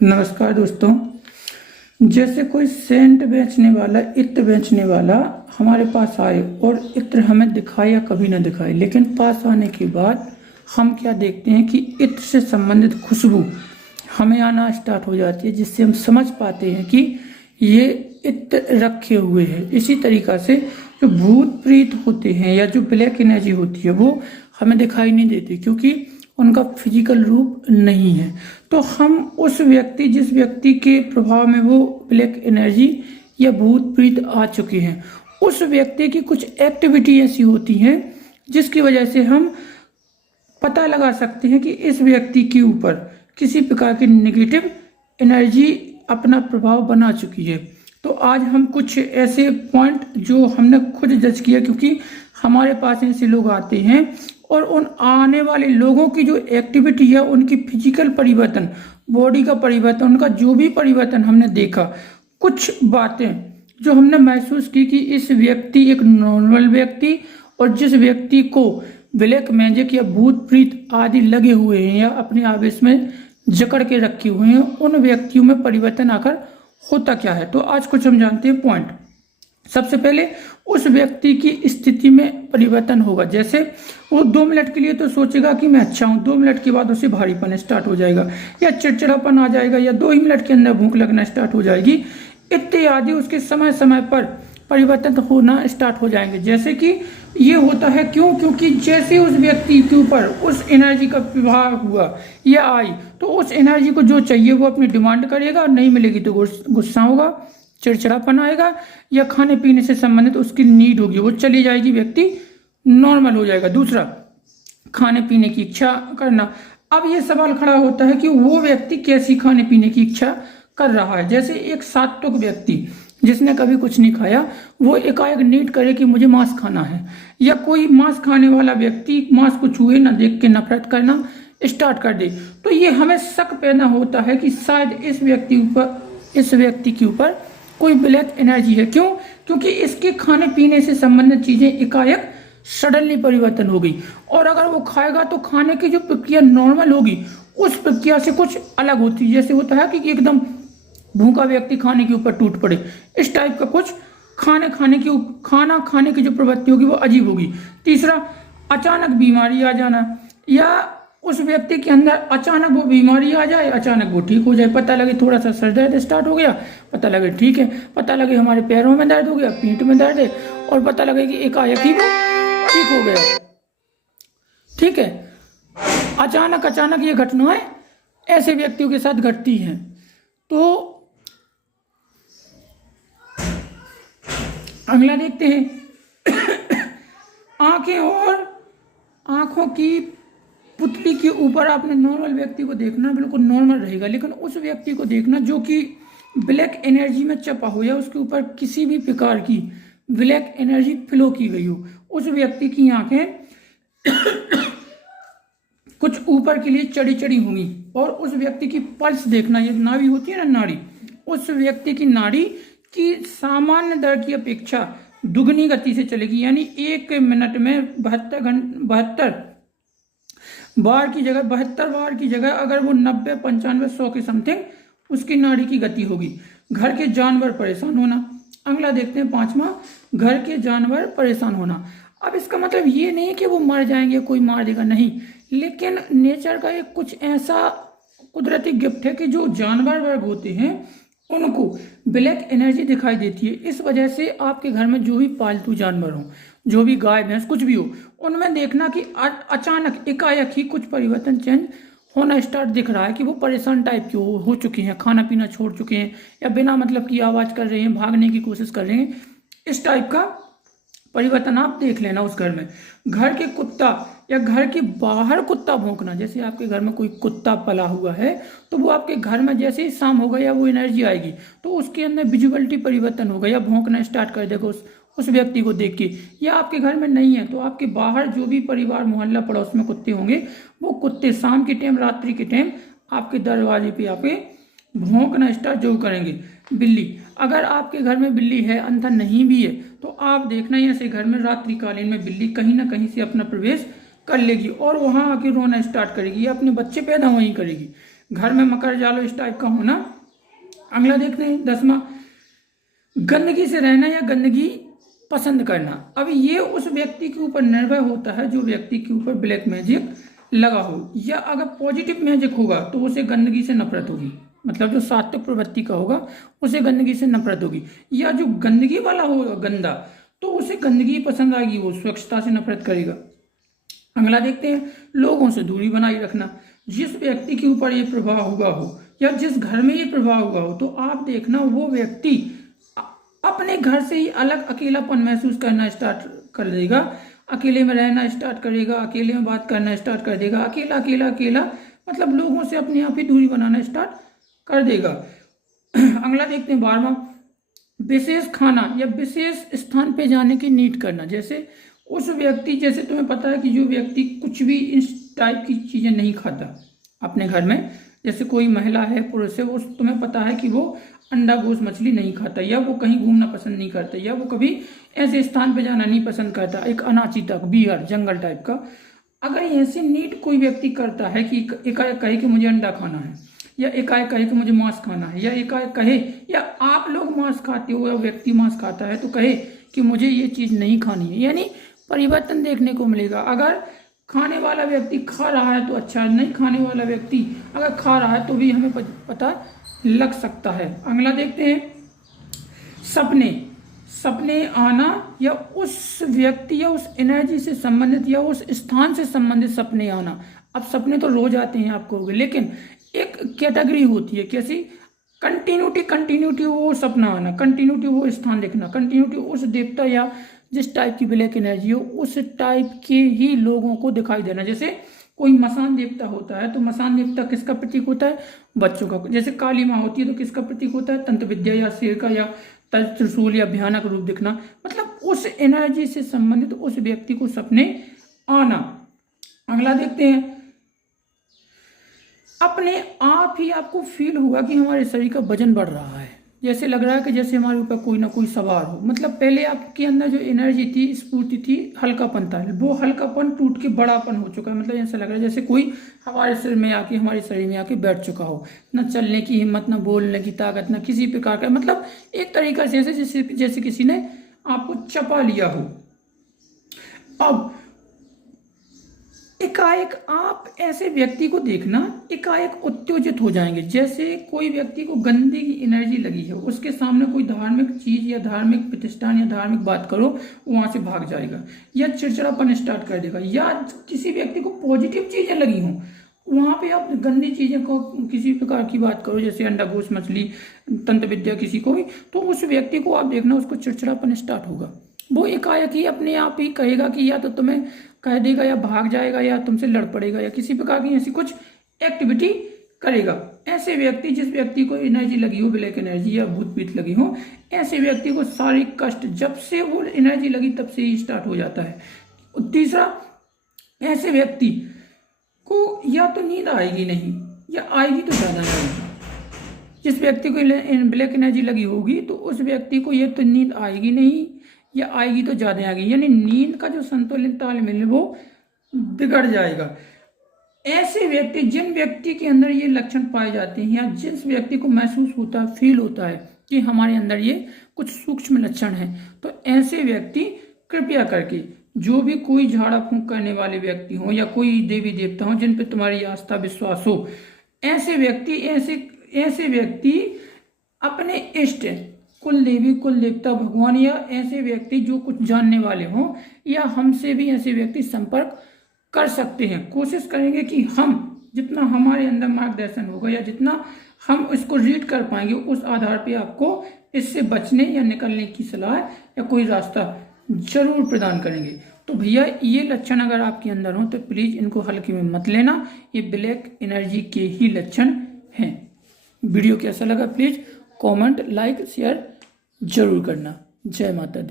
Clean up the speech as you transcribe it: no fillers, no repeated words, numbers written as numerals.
नमस्कार दोस्तों। जैसे कोई सेंट बेचने वाला, इत्र बेचने वाला हमारे पास आए और इत्र हमें दिखाए या कभी ना दिखाए, लेकिन पास आने के बाद हम क्या देखते हैं कि इत्र से संबंधित खुशबू हमें आना स्टार्ट हो जाती है, जिससे हम समझ पाते हैं कि ये इत्र रखे हुए हैं। इसी तरीक़ा से जो भूत प्रीत होते हैं या जो ब्लैक एनर्जी होती है वो हमें दिखाई नहीं देती, क्योंकि उनका फिजिकल रूप नहीं है। तो हम उस व्यक्ति, जिस व्यक्ति के प्रभाव में वो ब्लैक एनर्जी या भूत प्रीत आ चुके हैं, उस व्यक्ति की कुछ एक्टिविटी ऐसी होती हैं जिसकी वजह से हम पता लगा सकते हैं कि इस व्यक्ति के ऊपर किसी प्रकार की नेगेटिव एनर्जी अपना प्रभाव बना चुकी है। तो आज हम कुछ ऐसे पॉइंट जो हमने खुद जज किया, क्योंकि हमारे पास ऐसे लोग आते हैं और उन आने वाले लोगों की जो एक्टिविटी है, उनकी फिजिकल परिवर्तन, बॉडी का परिवर्तन, उनका जो भी परिवर्तन हमने देखा, कुछ बातें जो हमने महसूस की कि इस व्यक्ति एक नॉर्मल व्यक्ति और जिस व्यक्ति को ब्लैक मैजिक या भूत प्रीत आदि लगे हुए हैं या अपने आवेश में जकड़ के रखे हुए हैं, उन व्यक्तियों में परिवर्तन आकर होता क्या है। तो आज कुछ हम जानते हैं पॉइंट। सबसे पहले उस व्यक्ति की स्थिति में परिवर्तन होगा। जैसे वो 2 मिनट के लिए तो सोचेगा कि मैं अच्छा हूँ, 2 मिनट के बाद उसे भारीपन स्टार्ट हो जाएगा या चिड़चिड़ापन आ जाएगा या 2 ही मिनट के अंदर भूख लगना स्टार्ट हो जाएगी, इत्यादि उसके समय समय पर परिवर्तन होना स्टार्ट हो जाएंगे। जैसे कि ये होता है क्योंकि जैसे उस व्यक्ति के ऊपर उस एनर्जी का प्रभाव हुआ या आई, तो उस एनर्जी को जो चाहिए वो अपनी डिमांड करेगा और नहीं मिलेगी तो गुस्सा होगा, चिड़चिड़ापन आएगा या खाने पीने से संबंधित उसकी नीड होगी वो चली जाएगी, व्यक्ति नॉर्मल हो जाएगा। दूसरा, खाने पीने की इच्छा करना। अब ये सवाल खड़ा होता है कि वो व्यक्ति कैसी खाने पीने की इच्छा कर रहा है। जैसे एक सात्विक व्यक्ति जिसने कभी कुछ नहीं खाया, वो एकाएक नीड करे कि मुझे मांस खाना है, या कोई मांस खाने वाला व्यक्ति मांस को छुए ना देख के नफरत करना स्टार्ट कर दे, तो ये हमें शक पैदा होता है कि शायद इस व्यक्ति के ऊपर कोई ब्लैक एनर्जी है। क्यों? क्योंकि इसके खाने पीने से संबंधित चीजें एकाएक सडनली परिवर्तन हो गई, और अगर वो खाएगा तो खाने की जो प्रक्रिया नॉर्मल होगी उस प्रक्रिया से कुछ अलग होती है। जैसे होता है कि एकदम भूखा व्यक्ति खाने के ऊपर टूट पड़े, इस टाइप का कुछ खाना खाने की जो प्रवृत्ति होगी वो अजीब होगी। तीसरा, अचानक बीमारी आ जाना, या उस व्यक्ति के अंदर अचानक वो बीमारी आ जाए, अचानक वो ठीक हो जाए। पता लगे थोड़ा सा सर दर्द स्टार्ट हो गया, पता लगे ठीक है, पता लगे हमारे पैरों में दर्द हो गया, पीठ में दर्द है, और पता लगे कि एकाएक ही वो ठीक हो गया। ठीक है, अचानक ये घटनाएं ऐसे व्यक्तियों के साथ घटती हैं। तो अगला देखते हैं आंखें और आंखों की पुतली के ऊपर आपने नॉर्मल व्यक्ति को देखना, बिल्कुल नॉर्मल रहेगा, लेकिन उस व्यक्ति को देखना जो कि ब्लैक एनर्जी में चपा हो या उसके ऊपर किसी भी प्रकार की ब्लैक एनर्जी फ्लो की गई हो, उस व्यक्ति की आंखें कुछ ऊपर के लिए चढ़ी होंगी, और उस व्यक्ति की पल्स देखना, ये नाड़ी होती है ना, नाड़ी, उस व्यक्ति की नाड़ी की सामान्य दर की अपेक्षा दुगनी गति से चलेगी। यानी 1 मिनट में 72 बार की जगह अगर वो 90, 95, 100 के समथिंग उसकी नाड़ी की गति होगी। घर के जानवर परेशान होना। अगला देखते हैं 5वां, घर के जानवर परेशान होना। अब इसका मतलब ये नहीं है कि वो मर जाएंगे, कोई मार देगा, नहीं, लेकिन नेचर का एक कुछ ऐसा कुदरती गिफ्ट है कि जो जानवर वर्ग होते हैं उनको ब्लैक एनर्जी दिखाई देती है। इस वजह से आपके घर में जो भी पालतू जानवर हो, जो भी गाय भैंस कुछ भी हो, उनमें देखना कि अचानक एकाएक ही कुछ परिवर्तन चेंज होना स्टार्ट दिख रहा है कि वो परेशान टाइप के हो चुके हैं, खाना पीना छोड़ चुके हैं, या बिना मतलब की आवाज़ कर रहे हैं, भागने की कोशिश कर रहे हैं, इस टाइप का परिवर्तन आप देख लेना उस घर में। घर के कुत्ता या घर के बाहर कुत्ता भौंकना। जैसे आपके घर में कोई कुत्ता पला हुआ है तो वो आपके घर में जैसे ही शाम होगा या वो एनर्जी आएगी तो उसके अंदर विजुअलिटी परिवर्तन होगा या भौंकना स्टार्ट कर देगा उस व्यक्ति को देख के। या आपके घर में नहीं है तो आपके बाहर जो भी परिवार मोहल्ला पड़ोस में कुत्ते होंगे, वो कुत्ते शाम के टाइम, रात्रि के टाइम आपके दरवाजे पे आके भौंकना स्टार्ट जरूर करेंगे। बिल्ली, अगर आपके घर में बिल्ली है, अन्यथा नहीं भी है, तो आप देखना ऐसे घर में रात्रिकालीन में बिल्ली कहीं ना कहीं से अपना प्रवेश कर लेगी और वहां आके रोना स्टार्ट करेगी या अपने बच्चे पैदा वहीं करेगी। घर में मकर जालो इस टाइप का होना। अगला देखते हैं 10वां, गंदगी से रहना या गंदगी पसंद करना। अब ये उस व्यक्ति के ऊपर निर्भर होता है जो व्यक्ति के ऊपर ब्लैक मैजिक लगा हो, या अगर पॉजिटिव मैजिक होगा तो उसे गंदगी से नफरत होगी, मतलब जो सात्विक प्रवृत्ति का होगा उसे गंदगी से नफरत होगी, या जो गंदगी वाला होगा गंदा तो उसे गंदगी पसंद आएगी, वो स्वच्छता से नफरत करेगा। अगला देखते हैं, लोगों से दूरी बनाए रखना। जिस व्यक्ति के ऊपर ये प्रभाव हुआ हो या जिस घर में ये प्रभाव हुआ हो तो आप देखना वो व्यक्ति अपने घर से ही अलग अकेलापन महसूस करना स्टार्ट कर देगा, अकेले में रहना स्टार्ट करेगा, अकेले में बात करना स्टार्ट कर देगा, अकेला अकेला अकेला, मतलब लोगों से अपने आप ही दूरी बनाना स्टार्ट कर देगा। अगला देखते हैं 12वां, विशेष खाना या विशेष स्थान पे जाने की नीड करना। जैसे उस व्यक्ति, जैसे तुम्हें पता है कि जो व्यक्ति कुछ भी इस टाइप की चीजें नहीं खाता अपने घर में, जैसे कोई महिला है पुरुष है, वो तुम्हें पता है कि वो अंडा गोश्त मछली नहीं खाता, या वो कहीं घूमना पसंद नहीं करता, या वो कभी ऐसे स्थान पे जाना नहीं पसंद करता, एक अनाची तक बिहार जंगल टाइप का। अगर ऐसी नीड कोई व्यक्ति करता है कि एकाएक कहे कि मुझे अंडा खाना है, या एकाएक कहे कि मुझे मांस खाना है, या एकाएक कहे, या आप लोग मांस खाते हो या व्यक्ति मांस खाता है तो कहे कि मुझे ये चीज नहीं खानी है, यानी परिवर्तन देखने को मिलेगा। अगर खाने वाला व्यक्ति खा रहा है तो अच्छा, नहीं खाने वाला व्यक्ति अगर खा रहा है तो भी हमें पता लग सकता है। अगला देखते हैं, सपने आना या उस व्यक्ति या उस एनर्जी से संबंधित या उस स्थान से संबंधित सपने आना। अब सपने तो रोज आते हैं आपको, लेकिन एक कैटेगरी होती है, कैसी, कंटिन्यूटी वो सपना आना, कंटिन्यूटी वो स्थान देखना, कंटिन्यूटी उस देवता या जिस टाइप की ब्लैक एनर्जी हो उस टाइप के ही लोगों को दिखाई देना। जैसे कोई मसान देवता होता है तो मसान देवता किसका प्रतीक होता है, बच्चों का। जैसे काली माँ होती है तो किसका प्रतीक होता है, तंत्र विद्या या शेर का, या त्रिशूल या भयानक रूप दिखना, मतलब उस एनर्जी से संबंधित उस व्यक्ति को सपने आना। अगला देखते हैं, अपने आप ही आपको फील होगा कि हमारे शरीर का वजन बढ़ रहा है, जैसे लग रहा है कि जैसे हमारे ऊपर कोई ना कोई सवार हो, मतलब पहले आपके अंदर जो एनर्जी थी, स्फूर्ति थी, हल्कापन था, वो हल्कापन टूट के बड़ापन हो चुका है। मतलब ऐसा लग रहा है जैसे कोई हमारे शरीर में आके बैठ चुका हो, न चलने की हिम्मत, न बोलने की ताकत, न किसी प्रकार का, मतलब एक तरीका से जैसे किसी ने आपको चपा लिया हो। अब एकाएक आप ऐसे व्यक्ति को देखना, एकाएक उत्तेजित हो जाएंगे। जैसे कोई व्यक्ति को गंदे की एनर्जी लगी है, उसके सामने कोई धार्मिक चीज या धार्मिक प्रतिष्ठान या धार्मिक बात करो, वहां से भाग जाएगा, या चिड़चिड़ापन स्टार्ट कर देगा। या किसी व्यक्ति को पॉजिटिव चीजें लगी हों, वहां पे आप गंदी चीजें को किसी प्रकार की बात करो, जैसे अंडा गोश्त मछली, तंत्र विद्या किसी को भी, तो उस व्यक्ति को आप देखना उसको चिड़चिड़ापन स्टार्ट होगा। वो एकाएक ही अपने आप ही कहेगा कि या तो तुम्हें कह देगा, या भाग जाएगा, या तुमसे लड़ पड़ेगा, या किसी प्रकार की ऐसी कुछ एक्टिविटी करेगा। ऐसे व्यक्ति, जिस व्यक्ति को एनर्जी लगी हो, ब्लैक एनर्जी या भूत पीत लगी हो, ऐसे व्यक्ति को शारीरिक कष्ट जब से वो एनर्जी लगी तब से ही स्टार्ट हो जाता है। तीसरा, ऐसे व्यक्ति को या तो नींद आएगी नहीं, या आएगी तो ज्यादा नहीं आएगी। जिस व्यक्ति को ब्लैक एनर्जी लगी होगी तो उस व्यक्ति को ये तो नींद आएगी नहीं, या आएगी तो ज्यादा आएगी, यानी नींद का जो संतुलित तालमेल वो बिगड़ जाएगा। ऐसे व्यक्ति, जिन व्यक्ति के अंदर ये लक्षण पाए जाते हैं, या जिस व्यक्ति को महसूस होता है, फील होता है कि हमारे अंदर ये कुछ सूक्ष्म लक्षण है, तो ऐसे व्यक्ति कृपया करके, जो भी कोई झाड़ा फूंक करने वाले व्यक्ति हो या कोई देवी देवता हो जिन पे तुम्हारी आस्था विश्वास हो, ऐसे व्यक्ति अपने इष्ट कुल देवी कुल देवता भगवान, या ऐसे व्यक्ति जो कुछ जानने वाले हों, या हमसे भी ऐसे व्यक्ति संपर्क कर सकते हैं। कोशिश करेंगे कि हम जितना हमारे अंदर मार्गदर्शन होगा, या जितना हम इसको रीड कर पाएंगे, उस आधार पे आपको इससे बचने या निकलने की सलाह या कोई रास्ता जरूर प्रदान करेंगे। तो भैया, ये लक्षण अगर आपके अंदर हो तो प्लीज इनको हल्के में मत लेना, ये ब्लैक एनर्जी के ही लक्षण हैं। वीडियो कैसा लगा प्लीज कमेंट, लाइक, शेयर जरूर करना। जय माता दी।